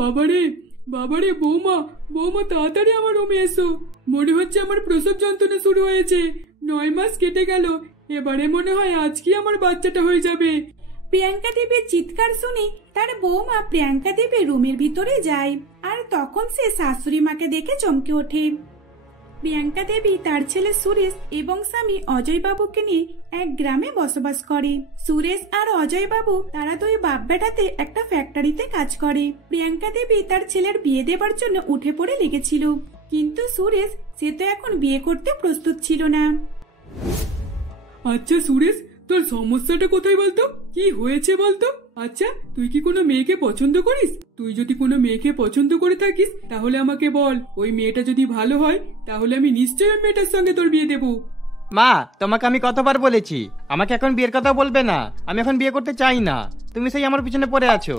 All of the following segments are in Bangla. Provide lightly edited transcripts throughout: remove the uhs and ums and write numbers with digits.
বাবারে বাবারে, বৌমা বৌমা, তাড়াতাড়ি আমার রুমে এসো। মনে হচ্ছে আমার প্রসব যন্ত্রণা শুরু হয়েছে। 9 মাস কেটে গেল, এবারে মনে হয় আজকে আমার বাচ্চাটা হয়ে যাবে। প্রিয়াঙ্কা দেবীর চিৎকার শুনে তার বৌমা প্রিয়াঙ্কা দেবী রুমের ভিতরে যায়, আর তখন সে শাশুড়ি মাকে দেখে চমকে ওঠে। প্রিয়াঙ্কা দেবী তার ছেলে সুরেশ এবং স্বামী অজয় বাবুকে নিয়ে এক গ্রামে বসবাস করে। সুরেশ আর অজয় বাবু তারা দুই বাপ বেটাতে একটা ফ্যাক্টরিতে কাজ করে। প্রিয়াঙ্কা দেবী তার ছেলের বিয়ে দেবার জন্য উঠে পড়ে লেগেছিল, কিন্তু সুরেশ সে তো এখন বিয়ে করতে প্রস্তুত ছিল না। আচ্ছা সুরেশ, তোর সমস্যাটা কোথায় বলতো? কি হয়েছে বলতো? আচ্ছা, তুই কি কোনো মেয়েকে পছন্দ করিস? তুই যদি কোনো মেয়েকে পছন্দ করে থাকিস তাহলে আমাকে বল। ওই মেয়েটা যদি ভালো হয় তাহলে আমি নিশ্চয়ই ওই মেয়েটার সঙ্গে তোর বিয়ে দেবো। মা, তোমাকে আমি কতবার বলেছি আমাকে এখন বিয়ের কথা বলবে না। আমি এখন বিয়ে করতে চাই না, তুমি সেই আমার পিছনে পড়ে আছো।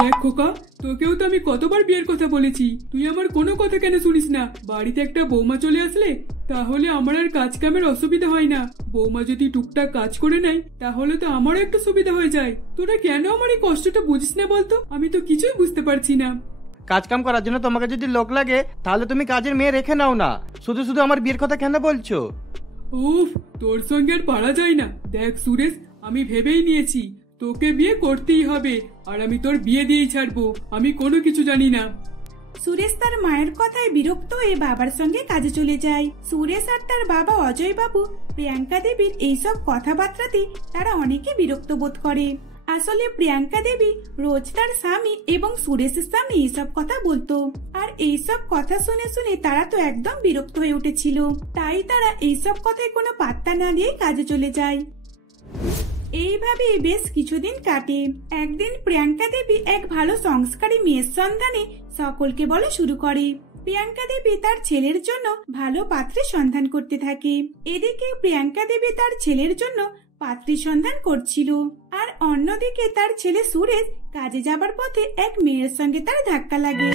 দেখ খোকা, তোকেও তো আমি কতবার বিয়ের কথা বলেছি, তুই আমার কোনো কথা কেন শুনিস না? বাড়িতে একটা বৌমা চলে আসলে তাহলে আমার আর কাজ কামের অসুবিধা হয় না। বৌমা যদি টুকটাক কাজ করে নেয় তাহলে তো আমারও একটু সুবিধা হয়ে যায়। তোরা কেন আমার এই কষ্টটা বুঝিস না বলতো? আমি তো কিছুই বুঝতে পারছি না। কাজ কাম করার জন্য তোমাকে যদি লোক লাগে তাহলে তুমি কাজের মেয়ে রেখে নাও না। শুধু শুধু আমার বিয়ের কথা কেন বলছো? উফ, তোর সঙ্গে আর পারা যায় না। দেখ সুরেশ, আমি ভেবেই নিয়েছি তোকে বিয়ে করতেই হবে, আর আমি তোর বিয়ে দিয়েই ছাড়বো। আমি কোনো কিছু জানি না। সুরেশ তার মায়ের কথায় বিরক্ত হয়ে বাবার সঙ্গে কাজে চলে যায়। সুরেশ আর তার বাবা অজয় বাবু প্রিয়াঙ্কা দেবীর এইসব কথাবার্তাতে তারা অনেকে বিরক্ত বোধ করে। আসলে প্রিয়াঙ্কা দেবী রোজ তার স্বামী এবং সুরেশের সামনে এইসব কথা বলতো, আর এইসব কথা শুনে শুনে তারা তো একদম বিরক্ত হয়ে উঠেছিল। তাই তারা এইসব কথায় কোনো পাত্তা না দিয়ে কাজে চলে যায়। এইভাবে বেশ কিছুদিন কাটে। একদিন প্রিয়াঙ্কা দেবী এক ভালো সংস্কারী মেয়ের সন্ধানে সকলকে বলা শুরু করে। প্রিয়াঙ্কা দেবী তার ছেলের জন্য ভালো পাত্রের সন্ধান করতে থাকে। এদিকে প্রিয়াঙ্কা দেবী তার ছেলের জন্য পাত্রীর সন্ধান করছিল, আর অন্যদিকে তার ছেলে সুরেশ কাজে যাবার পথে এক মেয়ের সঙ্গে তার ধাক্কা লাগে।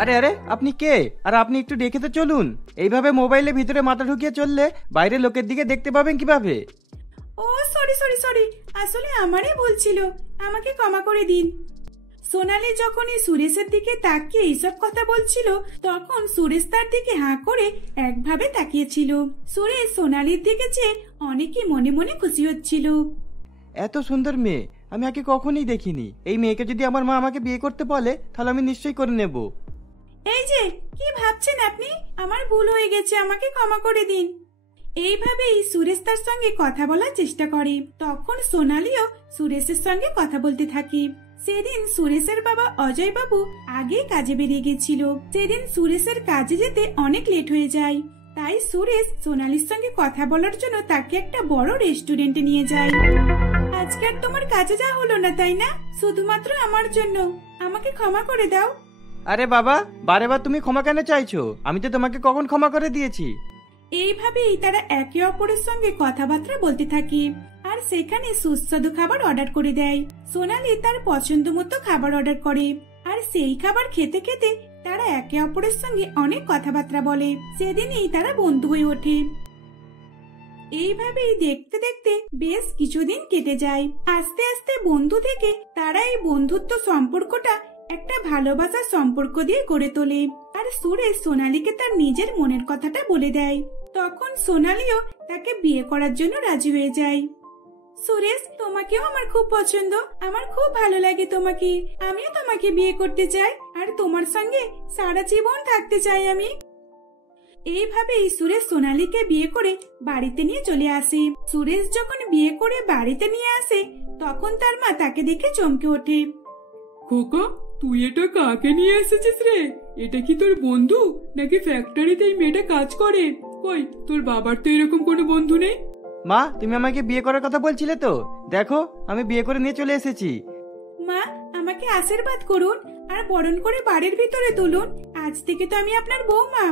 আরে আরে, আপনি কে? আর আপনি একটু দেখে তো চলুন। এইভাবে মোবাইলের ভিতরে মাথা ঢুকিয়ে চললে বাইরে লোকের দিকে দেখতে পাবেন কিভাবে? ও সরি সরি সরি, আসলে আমারই ভুল ছিল, আমাকে ক্ষমা করে দিন। সোনালি যখনই সুরেশের দিকে তাকিয়ে এইসব কথা বলছিল তখন সুরেশ তার দিকে হাঁ করে একভাবে তাকিয়েছিল। সুরেশ সোনালির দিকে চেয়ে অনেকই মনে মনে খুশি হচ্ছিল। এত সুন্দর মেয়ে আমি আগে কখনোই দেখিনি। এই মেয়েকে যদি আমার মা আমাকে বিয়ে করতে বলে তাহলে আমি নিশ্চয়ই করে নেব। এই যে কি ভাবছেন আপনি? আমার ভুল হয়ে গেছে, আমাকে ক্ষমা করে দিন। এইভাবেই সুরেশ তার সঙ্গে কথা বলার চেষ্টা করে। তখন সোনালিও সুরেশের সঙ্গে কথা বলতে থাকে। সেদিন সুরেশের বাবা অজয় বাবু আগে কাজে বেরিয়ে গেছিল। সেদিন সুরেশের কাজে যেতে অনেক লেট হয়ে যায়, তাই সুরেশ সোনালির সঙ্গে কথা বলার জন্য তাকে একটা বড় রেস্টুরেন্টে নিয়ে যায়। আজকে আর তোমার কাজে যাওয়া হলো না তাই না? শুধুমাত্র আমার জন্য, আমাকে ক্ষমা করে দাও। আরে বাবা, বারে বার তুমি ক্ষমা কেন চাইছো? আমি তো তোমাকে কখন ক্ষমা করে দিয়েছি। এইভাবেই তারা একে অপরের সঙ্গে কথাবার্তা বলতে থাকে, আর সেখানে সুস্বাদু খাবার অর্ডার করে দেয়। সোনালি তার পছন্দ মতো খাবার অর্ডার করে, আর সেই খাবার খেতে খেতে তারা একে অপরের সঙ্গে অনেক কথাবার্তা বলে। সেদিনই তারা বন্ধু হয়ে ওঠে। এইভাবেই দেখতে দেখতে বেশ কিছুদিন কেটে যায়। আস্তে আস্তে বন্ধু থেকে তারা এই বন্ধুত্ব সম্পর্কটা একটা ভালোবাসার সম্পর্ক দিয়ে গড়ে তোলে। আর সুরেশ সোনালীকে তার নিজের মনের কথাটা বলে দেয়। তখন সোনালীও তাকে বিয়ে করার জন্য রাজি হয়ে যায়। সুরেশ, তোমাকেও আমার খুব পছন্দ, আমার খুব ভালো লাগে তোমাকে। আমিও তোমাকে বিয়ে করতে চাই, আর তোমার সঙ্গে সারা জীবন থাকতে চাই আমি। এইভাবেই সুরেশ সোনালীকে বিয়ে করে বাড়িতে নিয়ে চলে আসে। সুরেশ যখন বিয়ে করে বাড়িতে নিয়ে আসে তখন তার মা তাকে দেখে চমকে ওঠে। খোকা, তুই এটা কাকে নিয়ে এসেছিস রে? এটা কি তোর বন্ধু নাকি ফ্যাক্টরিতে এই মেয়েটা কাজ করে? কই, তোর বাবার তো এরকম কোনো বন্ধু নেই। মা, তুমি আমাকে বিয়ে করার কথা বলছিলে তো, দেখো আমি বিয়ে করে নিয়ে চলে এসেছি। মা, আমাকে আশীর্বাদ করুন আর বরণ করে বাড়ির ভিতরে তুলুন। আজ থেকে তো আমি আপনার বৌমা।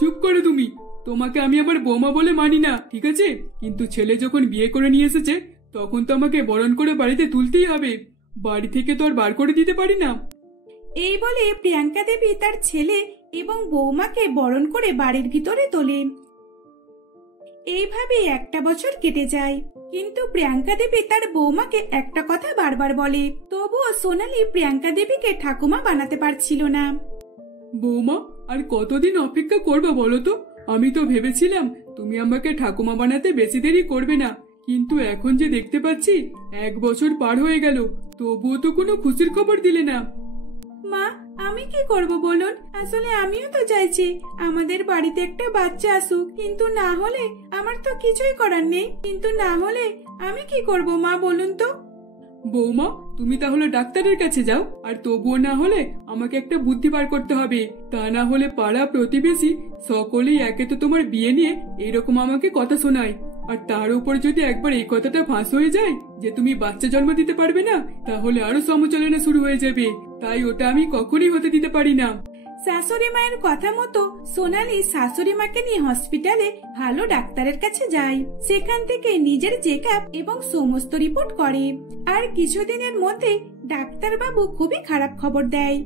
চুপ করে তুমি, তোমাকে আমি আমার বৌমা বলে মানি না, ঠিক আছে? কিন্তু ছেলে যখন বিয়ে করে নিয়ে এসেছে তখন তো আমাকে বরণ করে বাড়িতে তুলতেই হবে। বাড়ি থেকে তো আর বার করে দিতে পারি না। এই বলে প্রিয়াঙ্কা দেবী তার ছেলে এবং বৌমাকে বরণ করে বাড়ির ভিতরে তোলে। এইভাবে একটা বছর কেটে যায়। কিন্তু প্রিয়াঙ্কা দেবী তার বৌমাকে একটা কথা বারবার বলে, তবুও সোনালি প্রিয়াঙ্কা দেবীকে ঠাকুমা বানাতে পারছিল না। বৌমা, আর কতদিন অপেক্ষা করবা বলো তো? আমি তো ভেবেছিলাম তুমি আমাকে ঠাকুমা বানাতে বেশি দেরি করবে না, কিন্তু এখন যে দেখতে পাচ্ছি 1 বছর পার হয়ে গেল, তবুও তো কোনো খুশির খবর দিলে না। মা, আমি কি করব বলুন? আসলে আমিও তো চাইছি আমাদের বাড়িতে একটা বাচ্চা আসুক, কিন্তু না হলে আমার তো কিছুই করার নেই। কিন্তু না হলে আমি কি করব মা, বলুন তো? বৌমা, তুমি তাহলে ডাক্তারের কাছে যাও, আর তবুও না হলে আমাকে একটা বুদ্ধি বার করতে হবে। তা না হলে পাড়া প্রতিবেশী সকলেই একে তো তোমার বিয়ে নিয়ে এরকম আমাকে কথা শোনায়, আর তার উপর যদি একবার এই কথাটা ফাঁস হয়ে যায় যে তুমি বাচ্চা জন্ম দিতে পারবে না, তাহলে আরো সমালোচনা শুরু হয়ে যাবে। তাই ওটা আমি কখনই হতে দিতে পারি না। শাশুড়ি মায়ের কথা মতো সোনালি শাশুড়ি মাকে নিয়ে হসপিটালে ভালো ডাক্তারের কাছে যায়। সেখান থেকে নিজের চেকআপ এবং সমস্ত রিপোর্ট করে। আর কিছুদিনের মধ্যে ডাক্তার বাবু খুবই খারাপ খবর দেয়।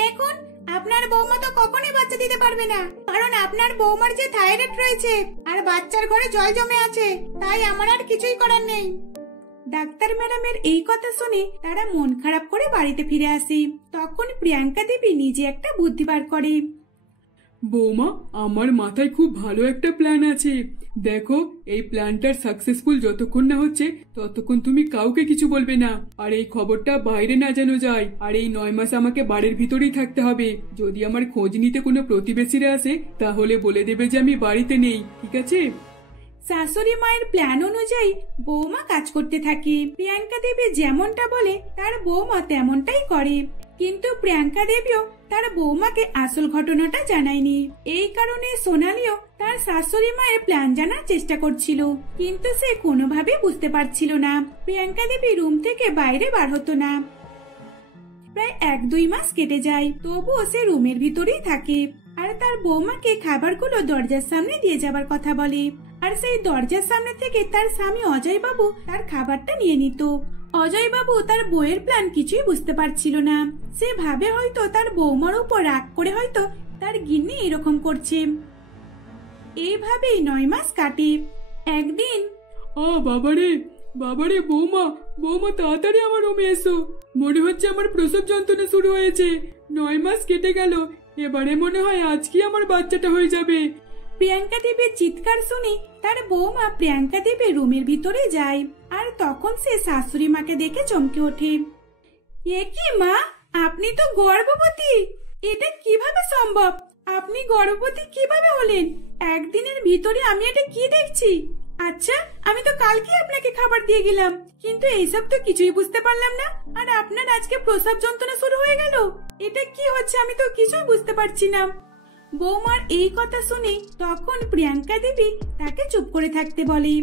দেখুন, আপনার বৌমা তো কখনোই বাচ্চা দিতে পারবে না, কারণ আপনার বৌমার যে থাইরয়েড রয়েছে আর বাচ্চার ঘরে জল জমে আছে, তাই আমার আর কিছুই করার নেই। ডাক্তার ম্যাডামের এই কথা শুনে তারা মন খারাপ করে বাড়িতে ফিরে আসে। তখন প্রিয়াঙ্কা দেবী নিজে একটা বুদ্ধি বার করে। বৌমা, আমার মাথায় খুব ভালো একটা প্ল্যান আছে। দেখো, এই প্ল্যানটার সাকসেসফুল যতক্ষণ না হচ্ছে ততক্ষণ তুমি কাউকে কিছু বলবে না, আর এই খবরটা বাইরে না জানো যায়। আর এই 9 মাস আমাকে বাড়ির ভিতরেই থাকতে হবে। যদি আমার খোঁজ নিতে কোনো প্রতিবেশীরা আসে তাহলে বলে দেবে যে আমি বাড়িতে নেই, ঠিক আছে? শাশুড়ি মায়ের প্ল্যান অনুযায়ী বৌমা কাজ করতে থাকে। প্রিয়াঙ্কা দেবী যেমনটা বলে তার বৌমা তেমনটাই করে। কিন্তু প্রিয়াঙ্কা দেবীও তার বৌমাকে আসল ঘটনাটা জানায়নি। এই কারণে সোনালিও তার শাশুড়ি মায়ের প্ল্যান জানার চেষ্টা করছিল, কিন্তু সে কোনোভাবে বুঝতে পারছিল না। প্রিয়াঙ্কা দেবী রুম থেকে বাইরে বার হতো না। প্রায় 1-2 মাস কেটে যায়, তবুও সে রুমের ভিতরেই থাকে। আর তার বৌমাকে খাবারগুলো দরজার সামনে দিয়ে যাবার কথা বলে। আর সেই দরজার সামনে থেকে তার স্বামী অজয় বাবু তার খাবারটা নিয়ে নিত। অজয় বাবু তার বউয়ের প্ল্যান কিছুই বুঝতে পারছিল না। সে ভাবে হয়তো তার বৌমার উপর রাগ করে হয়তো তার গিন্নি এরকম করছে। এইভাবেই 9 মাস কাটে। একদিন, বাবারে বাবারে, বৌমা বৌমা, তাড়াতাড়ি আমার রুমে এসো। মনে হচ্ছে আমার প্রসব যন্ত্রণা শুরু হয়েছে। 9 মাস কেটে গেল, এবারে মনে হয় আজকে আমার বাচ্চাটা হয়ে যাবে। প্রিয়াঙ্কা দেবীর চিৎকার শুনে তার বৌমা প্রিয়াঙ্কা দেবী রুমের ভিতরে যায়। আর তখন সে শাশুড়ি মাকে দেখে চমকে ওঠে। এ কি মা, আপনি তো গর্ভবতী! এটা কিভাবে সম্ভব? আপনি গর্ভবতী কিভাবে হলেন? একদিনের ভিতরে আমি এটা কি দেখছি? আচ্ছা, আমি তো কালকে আপনাকে খাবার দিয়ে গেলাম, কিন্তু এইসব তো কিছুই বুঝতে পারলাম না। আর আপনার আজকে প্রসব যন্ত্রণা শুরু হয়ে গেল। এটা কি হচ্ছে? আমি তো কিছুই বুঝতে পারছি না। বৌমার এই কথা শুনে তখন প্রিয়াঙ্কা দেবী তাকে চুপ করে থাকতে বলে।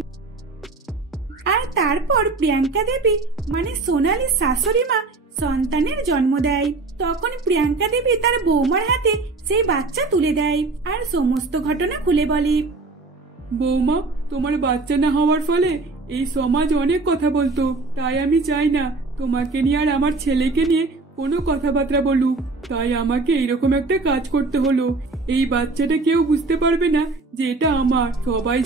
আর তারপর প্রিয়াঙ্কা দেবী মানে সোনালি শাশুড়ি মা সন্তানের জন্ম দেয়। তখন প্রিয়াঙ্কা দেবী তার বৌমার হাতে সেই বাচ্চা তুলে দেয় আর সমস্ত ঘটনা খুলে বলে। বৌমা, তোমার বাচ্চা না হওয়ার ফলে এই সমাজ অনেক কথা বলতো, তাই আমি চাই না তোমাকে নিয়ে আর আমার ছেলেকে নিয়ে কোনো কথাবার্তা বলুক। তাই আমাকে এরকম একটা কাজ করতে হলো। এই বাচ্চাটা কেউ বুঝতে পারবে না যে এটা আমার। সবাই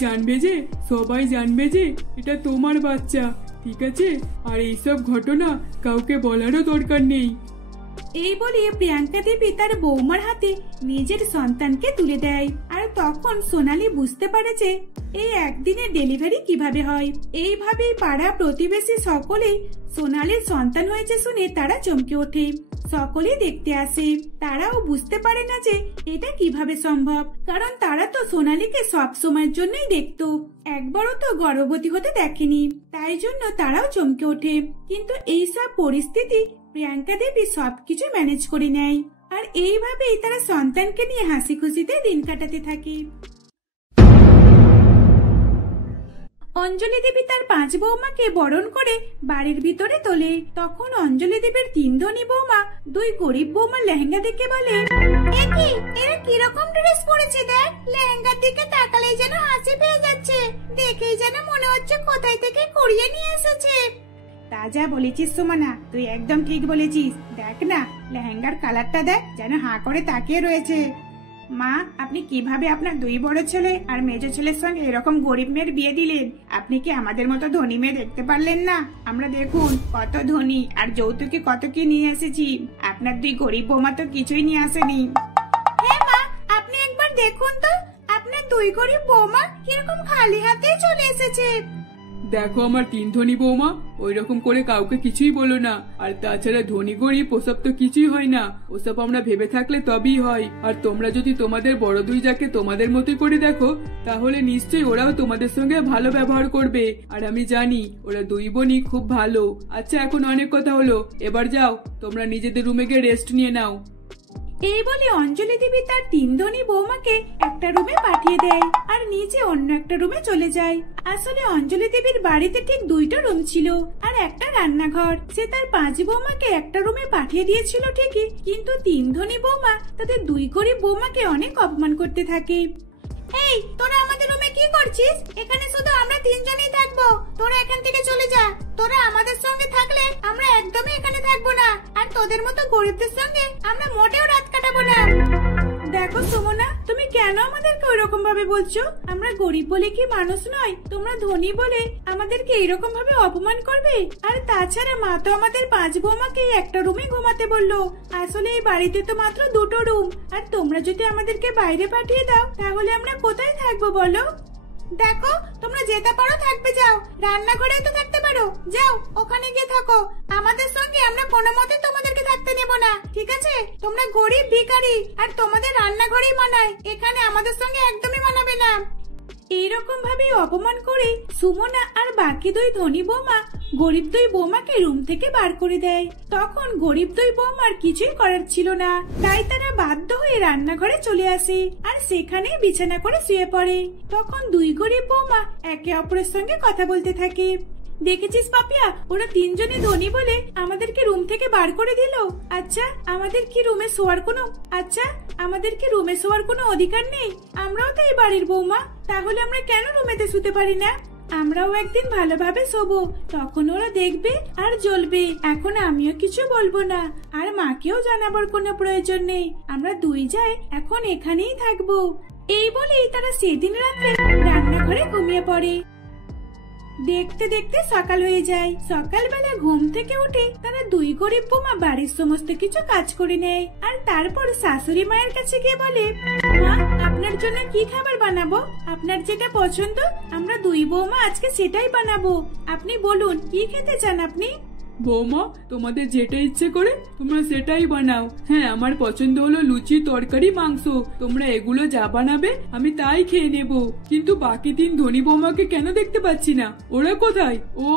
জানবে যে এটা তোমার বাচ্চা, ঠিক আছে? আর এইসব ঘটনা কাউকে বলারও দরকার নেই। এই বলে প্রিয়াঙ্কা দেবী তার বৌমার হাতে নিজের সন্তানকে তুলে দেয়। আর তখন সোনালি বুঝতে পারে যে এই একদিনে ডেলিভারি কিভাবে হয়। এইভাবেই পাড়া প্রতিবেশী সকলেই সোনালির সন্তান হয়েছে শুনে তারা চমকে ওঠে। সকলেই দেখতে আসে। তারাও বুঝতে পারে না যে এটা কিভাবে সম্ভব, কারণ তারা তো সোনালিকে সব সময়ের জন্যই দেখতো, একবারও তো গর্ভবতী হতে দেখেনি। তাই জন্য তারাও চমকে ওঠে। কিন্তু এইসব পরিস্থিতি প্রিয়াঙ্কা দেবী সবকিছু ম্যানেজ করে নেয়। আর এইভাবেই তারা সন্তানকে নিয়ে হাসি খুশিতে দিন কাটাতে থাকে। অঞ্জলি দেবী তার 5 বৌমাকে বরণ করে বাড়ির ভিতরে তোলে। তখন অঞ্জলি দেবীর 3 ধনী বৌমা 2 গরিব বৌমার লেহেঙ্গা দেখে বলে, এরা কিরকম ড্রেস পরেছে দেখ, লেহেঙ্গার দিকে তাকালেই যেন হাসি পেয়ে যাচ্ছে, দেখেই যেন মনে হচ্ছে কোথায় থেকে কুড়িয়ে নিয়ে এসেছে। তা যা বলেছিস সুমনা, তুই একদম ঠিক বলেছিস। দেখ না, লেহেঙ্গার কালারটা দেখ, যেন হাঁ করে তাকিয়ে রয়েছে। মা, আপনি কিভাবে আপনার দুই বড় ছেলে আর মেজো ছেলের সঙ্গে এরকম গরিব মেয়ের বিয়ে দিলেন? আপনি কি আমাদের মতো ধনী মেয়ে দেখতে পারলেন না? আমরা দেখুন কত ধনী, আর যৌতুকে কত কি নিয়ে এসেছি। আপনার দুই গরিব বৌমা তো কিছুই নিয়ে আসেনি। হ্যাঁ মা, আপনি একবার দেখুন তো আপনার দুই গরিব বৌমা কিরকম খালি হাতেই চলে এসেছে। দেখো আমার 3 ধনী বৌমা, ওই রকম করে কাউকে কিছুই বলো না। আর তাছাড়া ধনী গরিব ওসব তো কিছুই হয় না, ওসব আমরা ভেবে থাকলে তবেই হয়। আর তোমরা যদি তোমাদের বড় দুই যাকে তোমাদের মতোই করে দেখো, তাহলে নিশ্চয়ই ওরাও তোমাদের সঙ্গে ভালো ব্যবহার করবে। আর আমি জানি ওরা দুই বোনই খুব ভালো। আচ্ছা, এখন অনেক কথা হলো, এবার যাও তোমরা নিজেদের রুমে গিয়ে রেস্ট নিয়ে নাও। এই বলে অঞ্জলি দেবী তার 3 ধনী বৌমাকে একটা রুমে পাঠিয়ে দেয় আর নিজে অন্য একটা রুমে চলে যায়। আসলে অঞ্জলি দেবীর বাড়িতে ঠিক 2টা রুম ছিল আর একটা রান্নাঘর। সে তার 5 বৌমাকে একটা রুমে পাঠিয়ে দিয়েছিল ঠিকই, কিন্তু 3 ধনী বৌমা তাদের 2 গরিব বৌমাকে অনেক অপমান করতে থাকে। এই, তোরা আমাদের রুমে কি করছিস? এখানে শুধু আমরা 3 জনই থাকবো, তোরা এখান থেকে চলে যা। তোরা আমাদের সঙ্গে থাকলে আমরা একদমই এখানে থাকবো না, আর তোদের মতো গরিবদের সঙ্গে আমরা মোটেও রাত কাটাবো না। দেখো সুমনা, তুমি কেন আমাদেরকে ওইরকম ভাবে বলছো? আমরা গরিব বলে কি মানুষ নয়? তোমরা ধনী বলে আমাদেরকে এরকম ভাবে অপমান করবে? আর তাছাড়া মা তো আমাদের 5 বৌমাকে একটা রুমে ঘুমাতে বললো। আসলে এই বাড়িতে তো মাত্র 2টো রুম, আর তোমরা যদি আমাদেরকে বাইরে পাঠিয়ে দাও তাহলে আমরা কোথায় থাকবো বলো? দেখো, তোমরা যেতে পারো থাকবে যাও, রান্নাঘরেও তো থাকতে পারো, যাও ওখানে গিয়ে থাকো। আমাদের সঙ্গে আমরা কোনো মতে তোমাদেরকে থাকতে নেব না, ঠিক আছে? তোমরা গরিব ভিখারি, আর তোমাদের রান্নাঘরেই মানায়, এখানে আমাদের সঙ্গে একদমই মানাবে না। এইরকম ভাবে অপমান করে সুমনা আর বাকি 2 ধনী বৌমা গরিব 2 বৌমাকে রুম থেকে বার করে দেয়। তখন গরিব 2 বৌমার কিছুই করার ছিল না, তাই তারা বাধ্য হয়ে রান্নাঘরে চলে আসে আর সেখানে বিছানা করে শুয়ে পড়ে। তখন 2 গরিব বৌমা একে অপরের সঙ্গে কথা বলতে থাকে। দেখেছিস পাপিয়া, ওরা 3 জনই ধনী বলে আমাদেরকে রুম থেকে বার করে দিল। আচ্ছা, আমাদের কি রুমে শোয়ার কোনো অধিকার নেই? আমরাও তো এই বাড়ির বৌমা, তাহলে আমরা কেন রুমেতে শুতে পারি না? আমরাও একদিন ভালোভাবে শোবো, তখন ওরা দেখবে আর জ্বলবে। এখন আমিও কিছু বলবো না, আর মাকেও জানাবার কোনো প্রয়োজন নেই। আমরা 2 যাই এখন এখানেই থাকবো। এই বলেই তারা সেদিন রাত্রে রান্নাঘরে ঘুমিয়ে পড়ে। দেখতে দেখতে সকাল হয়ে যায়। সকালবেলা ঘুম থেকে উঠে তারা 2 গরিব বৌমা বাড়ির সমস্ত কিছু কাজ করে নেয়, আর তারপর শাশুড়ি মায়ের কাছে গিয়ে বলে, মা, আপনার জন্য কি খাবার বানাবো? আপনার যেটা পছন্দ আমরা 2 বৌমা আজকে সেটাই বানাবো। আপনি বলুন কি খেতে চান আপনি? বৌমা, তোমাদের যেটা ইচ্ছে করে তোমরা সেটাই বানাও। হ্যাঁ, আমার পছন্দ হলো লুচি, তরকারি, মাংস। তোমরা এগুলো যা বানাবে আমি তাই খেয়ে নেব। কিন্তু বাকি 3 ধনী বৌমাকে কেন দেখতে পাচ্ছি না? ওরা কোথায়? ও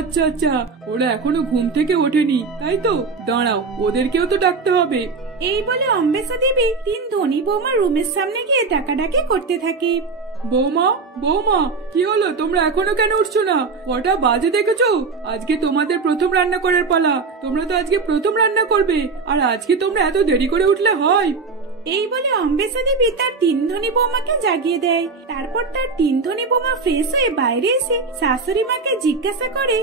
আচ্ছা আচ্ছা, ওরা এখনো ঘুম থেকে ওঠেনি, তাই তো? দাঁড়াও, ওদেরকেও তো ডাকতে হবে। এই বলে অম্বেষা দেবী 3 ধনী বৌমার রুমের সামনে গিয়ে ডাকাডাকি করতে থাকে। বৌমা, বৌমা, কি হলো? তোমরা এখনো কেন উঠছো না? কটা বাজে দেখেছো? আজকে তোমাদের প্রথম রান্না করার পালা। তোমরা তো আজকে প্রথম রান্না করবে, আর আজকে তোমরা এত দেরি করে উঠলে হয়? এই বলে অম্বেষা দেবী তার 3 ধনী বৌমাকে জাগিয়ে দেয়। তারপর তার 3 ধনী বৌমা ফ্রেশ হয়ে বাইরে এসে শাশুড়ি মাকে জিজ্ঞাসা করে,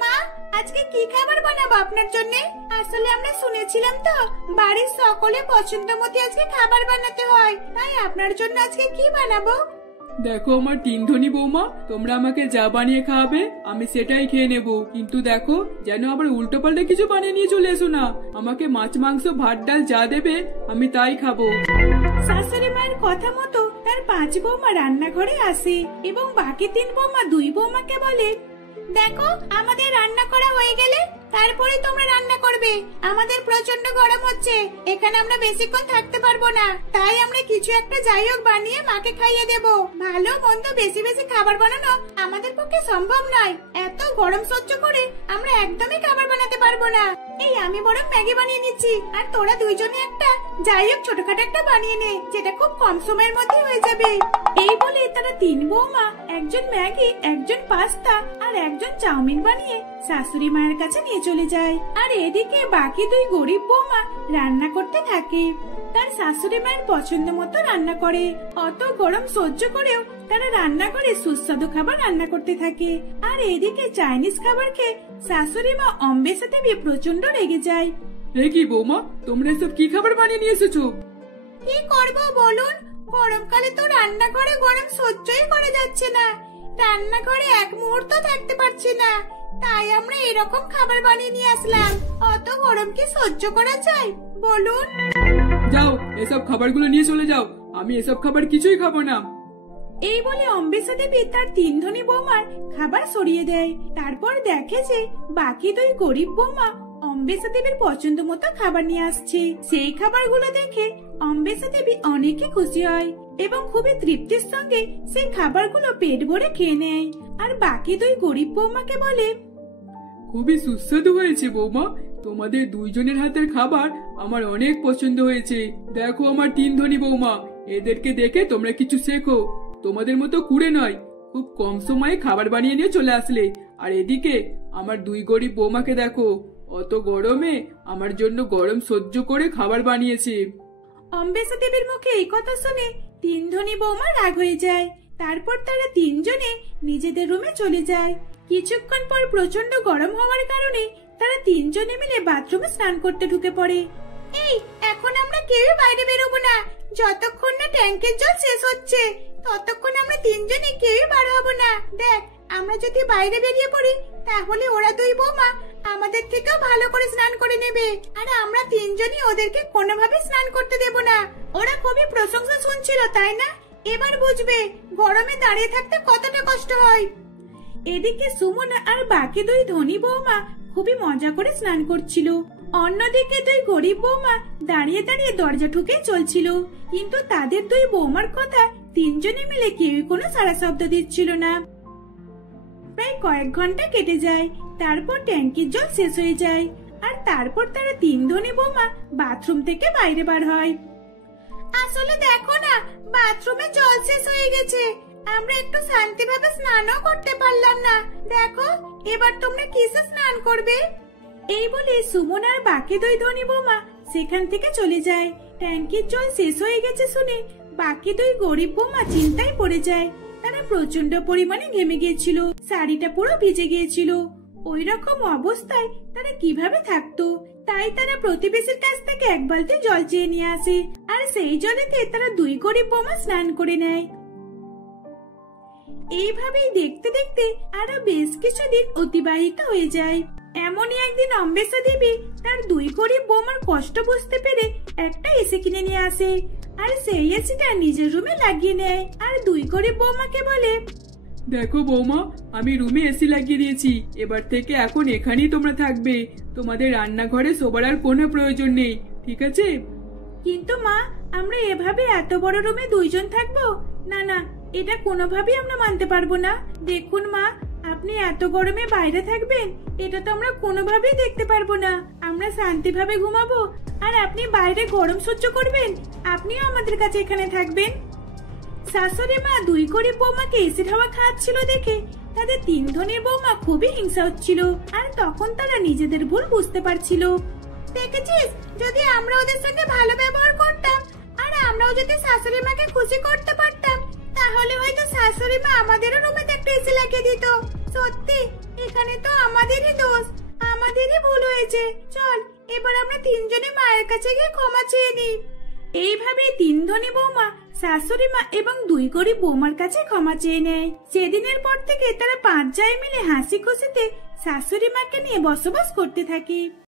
মা, আজকে কি খাবার বানাবো আপনার জন্য? আসলে আমরা শুনেছিলাম তো বাড়ির সকলে পছন্দ মতো আজকে খাবার বানাতে হয়, তাই আপনার জন্য আজকে কি বানাবো? দেখো আমার 3 ধনী বৌমা, তোমরা আমাকে যা বানিয়ে খাওয়াবে আমি সেটাই খেয়ে নেব। কিন্তু দেখো যেন আবার উল্টো পাল্টা কিছু বানিয়ে নিয়ে চলে এসো না। আমাকে মাছ, মাংস, ভাত, ডাল যা দেবে আমি তাই খাবো। শাশুড়ি মায়ের কথা মতো তার 5 বৌমা রান্নাঘরে আসে এবং বাকি 3 বৌমা 2 বৌমাকে বলে, দেখো আমাদের রান্না করা হয়ে গেলে তারপরে তোমরা রান্না করবে। আমাদের প্রচন্ড গরম হচ্ছে, এখানে আমরা বেশিক্ষণ থাকতে পারবো না, তাই আমরা কিছু একটা যাই হোক বানিয়ে মাকে খাইয়ে দেব। ভালো মন্দ বেশি বেশি খাবার বানানো আমাদের পক্ষে সম্ভব নয়। এত গরম সহ্য করে আমরা একদমই খাবার বানাতে পারবো না। এই আমি বরং ম্যাগি বানিয়ে নিচ্ছি, আর তোরা 2 জনে একটা যাই হোক ছোটখাটো একটা বানিয়ে নে, যেটা খুব কম সময়ের মধ্যে হয়ে যাবে। এই বলে তারা 3 বৌমা একজন ম্যাগি, একজন পাস্তা আর একজন চাউমিন বানিয়ে শাশুড়ি মায়ের কাছে নিয়ে চলে যায়। আর এদিকে বাকি 2 গরিব বৌমা রান্না করতে থাকে। তার শাশুড়ি মায়ের পছন্দ মতো রান্না করে। অত গরম সহ্য করেও তারা রান্না করে সুস্বাদু খাবার রান্না করতে থাকে। আর এদিকে চাইনিজ খাবার খেয়ে শাশুড়ি মা অম্বেষা দেবী প্রচন্ড রেগে যায়। এ কি বৌমা, তোমরা এসব কি খাবার বানিয়ে নিয়ে এসেছো? কি করব বলুন, গরমকালে তো রান্নাঘরে গরম সহ্যই করা যাচ্ছে না। রান্নাঘরে এক মুহূর্ত থাকতে পারছি না, তাই আমরা এরকম খাবার বানিয়ে নিয়ে আসলাম। অত গরম কি সহ্য করা যায় বলুন? যাও, এসব খাবারগুলো নিয়ে চলে যাও, আমি এসব খাবার কিছুই খাবো না। এই বলে অম্বিকা দেবী তার তিন ধনী বৌমার খাবার সরিয়ে দেয়। তারপর দেখে যে বাকি দুই গরিব বৌমা অম্বিকা দেবীর পছন্দ মতো খাবার নিয়ে আসছে। সেই খাবারগুলো দেখে অম্বিকা দেবী অনেকই খুশি হয় এবং খুবই তৃপ্তির সঙ্গে সেই খাবারগুলো পেট ভরে খেয়ে নেয়। আর বাকি দুই গরিব বৌমাকে বলে, খুবই সুস্বাদু হয়েছে বৌমা, তোমাদের দুইজনের হাতের খাবার আমার অনেক পছন্দ হয়েছে। দেখো আমার তিন ধনী বৌমা, এদেরকে দেখে তোমরা কিছু শেখো। তোমাদের মতো কুড়ে নয়, খুব কম সময়ে খাবার বানিয়ে নিয়ে চলে আসলে। আর এদিকে আমার দুই গরিব বৌমাকে দেখো, অত গরমে আমার জন্য গরম সহ্য করে খাবার বানিয়েছে। অম্বিকা দেবীর মুখে এই কথা শুনে তিন ধনী বৌমা রাগ হয়ে যায়। তারপর তারা তিনজনে নিজেদের রুমে চলে যায়। কিছুক্ষণ পর প্রচন্ড গরম হওয়ার কারণে তারা তিনজনে মিলে বাথরুমে স্নান করতে ঢুকে পড়ে। এই, এখন আমরা কেউই বাইরে বেরোবো না, যতক্ষণ না ট্যাঙ্কের জল শেষ হচ্ছে ততক্ষণ আমরা তিনজনে কেউই বার হবো না। দেখ, আমরা যদি বাইরে বেরিয়ে পড়ি তাহলে ওরা দুই বৌমা আমাদের থেকেও ভালো করে স্নান করে নেবে, আর আমরা তিনজনই ওদেরকে কোনোভাবে স্নান করতে দেব না। ওরা খুবই প্রশংসা শুনছিল, তাই না? এবার বুঝবে গরমে দাঁড়িয়ে থাকতে কতটা কষ্ট হয়। এদিকে সুমনা আর বাকি দুই ধনী বৌমা খুবই মজা করে স্নান করছিল। অন্যদিকে দুই গরিব বৌমা দাঁড়িয়ে দাঁড়িয়ে দরজা ঠুকে চলছিল, কিন্তু তাদের দুই বৌমার কথা তিনজনে মিলে কেউই কোনো সাড়া শব্দ দিচ্ছিল না। প্রায় কয়েক ঘন্টা কেটে যায়, তারপর ট্যাঙ্কির জল শেষ হয়ে যায়, আর তারপর তারা তিন ধনী বৌমা বাথরুম থেকে বাইরে বার হয়। আসলে দেখো না, বাথরুমে জল শেষ হয়ে গেছে, আমরা একটু শান্তিভাবে স্নানও করতে পারলাম না। দেখো, এবার তোমরা কিসে স্নান করবে? এই বলে সুমন আর বাকি দুই ধনী বৌমা সেখান থেকে চলে যায়। ট্যাঙ্কির জল শেষ হয়ে গেছে শুনে বাকি দুই গরিব বৌমা চিন্তায় পড়ে যায়। তারা প্রচন্ড পরিমাণে ঘেমে গিয়েছিল, শাড়িটা পুরো ভিজে গিয়েছিল। ওই রকম অবস্থায় তারা কিভাবে থাকতো? তাই তারা প্রতিবেশীর কাছ থেকে এক বালতি জল চেয়ে নিয়ে আসে, আর সেই জলেতে তারা দুই গরিব বৌমা স্নান করে নেয়। এইভাবেই দেখতে দেখতে আরো বেশ কিছুদিন অতিবাহিত হয়ে যায়। এমনই একদিন অম্বিকা দেবী তার দুই গরিব বৌমার কষ্ট বুঝতে পেরে একটা এসি কিনে নিয়ে আসে, আর সেই এসিটা নিজের রুমে লাগিয়ে নেয়। আর দুই গরিব বৌমাকে বলে, দেখো বৌমা, আমি রুমে এসি লাগিয়ে দিয়েছি, এবার থেকে এখন এখানেই তোমরা থাকবে। তোমাদের রান্নাঘরে শোবার আর কোনো প্রয়োজন নেই, ঠিক আছে? কিন্তু মা, আমরা এভাবে এত বড় রুমে দুইজন থাকবো? না না, এটা কোনোভাবেই আমরা মানতে পারবো না। দেখুন মা, আপনি এত গরমে বাইরে থাকবেন, এটা তো আমরা কোনোভাবেই দেখতে পারবো না। আমরা শান্তিভাবে ঘুমাবো, আর আপনি বাইরে গরম সহ্য করবেন? আপনিও আমাদের কাছে এখানে থাকবেন? শাশুড়ি মা দুই গরিব বৌমাকে এসির হাওয়া খাওয়াচ্ছিল দেখে তাদের তিন ধনীর বৌমা খুবই হিংসা হচ্ছিল, আর তখন তারা নিজেদের ভুল বুঝতে পারছিল। দেখেছিস, যদি আমরা ওদের সঙ্গে ভালো ব্যবহার করতাম আর আমরাও যদি শাশুড়ি মাকে খুশি করতে পারতাম, তাহলে হয়তো শাশুড়ি মা আমাদেরও রুমে একটা এসি লাগিয়ে দিত। সত্যি, এখানে তো আমাদেরই দোষ, আমাদেরই ভুল হয়েছে। চল, এবার আমরা তিনজনে মায়ের কাছে গিয়ে ক্ষমা চেয়ে নিই। এইভাবে তিন ধনী বৌমা শাশুড়ি মা এবং দুই গরিব বৌমার কাছে ক্ষমা চেয়ে নেয়। সেদিনের পর থেকে তারা পাঁচ জায় মিলে হাসি খুশিতে শাশুড়ি মাকে নিয়ে বসবাস করতে থাকে।